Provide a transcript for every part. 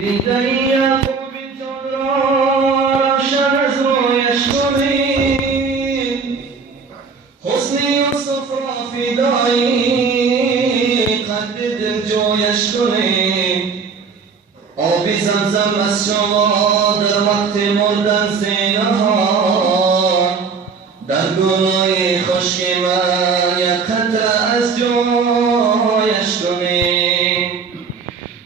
دیده یعقوبی جان را روشن از رویش کنید، حسن یوسف را فدایی قد دل جویش کنید. آبی زمزم از شما در وقت مردن زینهار، در گناه خشک من یک قطره از جویش کنید.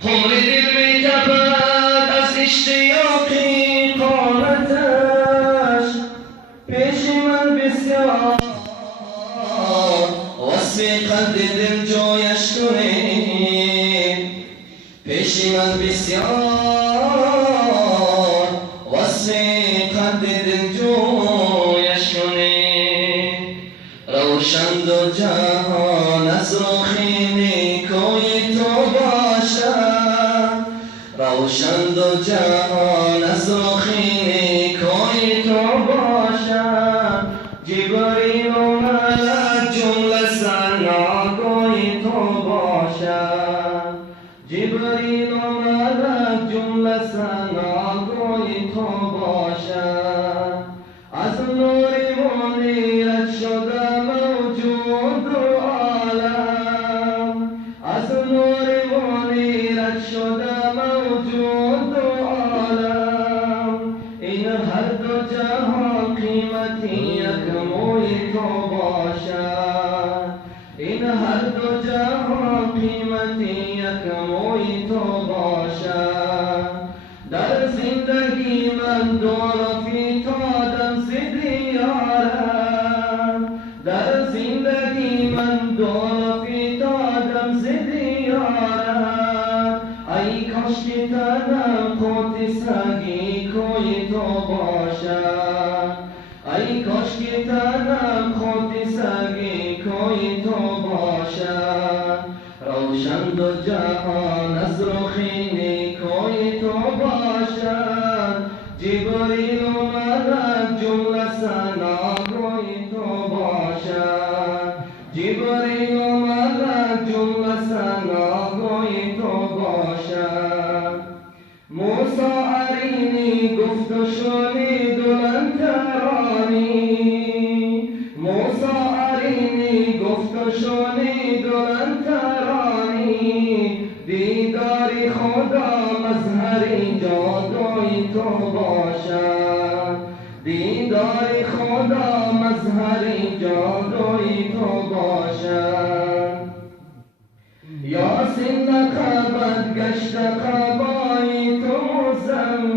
عمر دل می تپد از اشتیاقی قامتش، پیش من بسیار وصف قد دل جویش کنید. پیش من بسیار وصف قد دل جویش کنید. روشن دو جهان از رخی نیکوی تو باشد، روشن دو جهان از رخی نیکوی تو باشد. جبریل و ملک جمله ثناگوی تو باشد، جبریل و ملک جمله ثناگوی تو باشد. از نور منیرت شده موجود و عالم، از نور منیرت شده موجود و عالم. این هر دو جهان قیمتی یک موی تو باشد، این هر دو جهان قیمتی یک موی تو باشد. در زندگی من دور افتادم ز دیارم، در زندگی من دور افتادم ز دیارم. ای کاش که تنم قوت سگی کوی تو باشد، ای کاش که تنم قوت سگی کوی تو باشد. روشن دو جهان از رخی نیکوی تو باشد، جبریل و ملک جمله ثناگوی تو باشد، جبریل و ملک جمله ثناگوی تو باشد. موسی ارینی گفت و شنید و لن ترانی، موسی ارینی گفت و شنید و لن ترانی. دیدار خدا مظهری جادوی تو باشد، دیدار خدا مظهری جادوی تو باشد. یاسین لقبت گشت قبای تو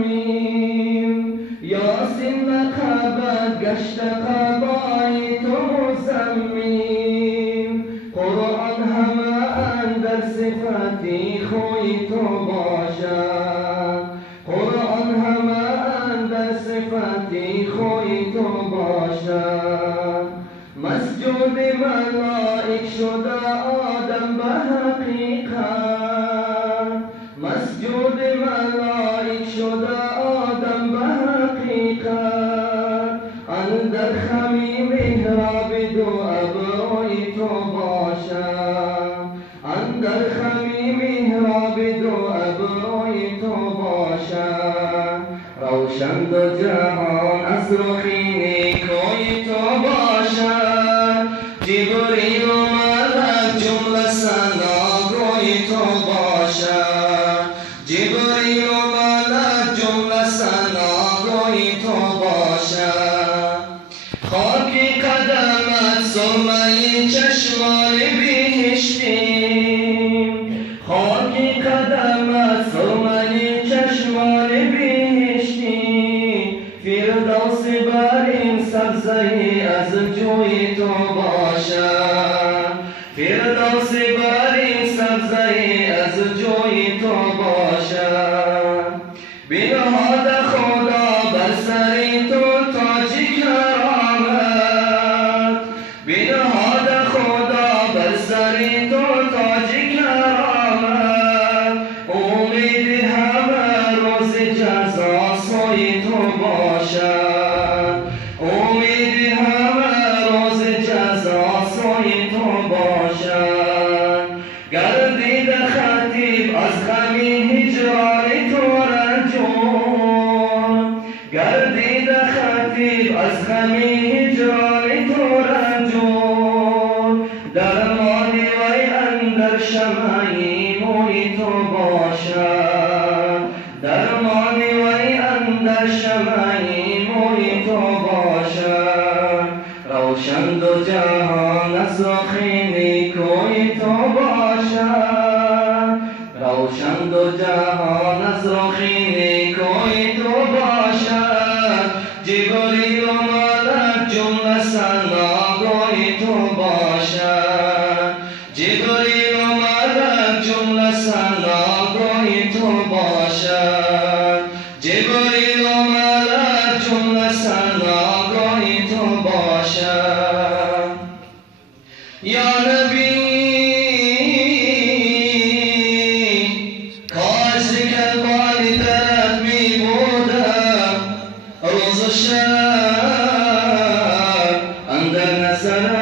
مزمین، یاسین لقبت گشت قبای تو مزمین. قرآن همه اندر صفتی خوی تو باشد، قرآن همه اندر صفتی خوی تو باشد. مسجود ملائک شده آدم به حقیقت، مسجود ملائک شده آدم به حقیقت. اندر خمی محراب دو ابروی تو باشد، اندر خمی محراب دو ابروی تو باشد. روشن دو جهان از رخی نیکوی تو باشد، جبریل و ملک جمله ثناگوی تو باشد، جبریل و ملک جمله ثناگوی تو باشد. خاک قدمت سرمه چشمان بهشتیم، خاک قدمت سرمه چشمان بهشتیم. فردوس برین سبزه از جوی تو باشد، فردوس برین سبزه از جوی تو باشد. بنهاد خدا بر سر تو تاج کرامت، بنهاد خدا بر سر تو تاج کرامت. امید همه روز جزا سوی تو باشد، امید همه روز جزا سوی تو باشد. گردید خطیب از غم هجران تو دمی هجران تو رنجور درمانی وی اندر شمعی موی تو باشد درمانی وی اندر شمعی موی تو باشد روشن دو جهان از رخی کوی تو باشد روشن دو جهان از رخی کوی تو باشد جبریل و ملک جمله ثناگوی تو باشد جبریل و ملک جمله ثناگوی تو باشد جبریل و ملک جمله ثناگوی تو باشد یا نبی کاش ذکر باری درت می بودم روز و شب اندر نظر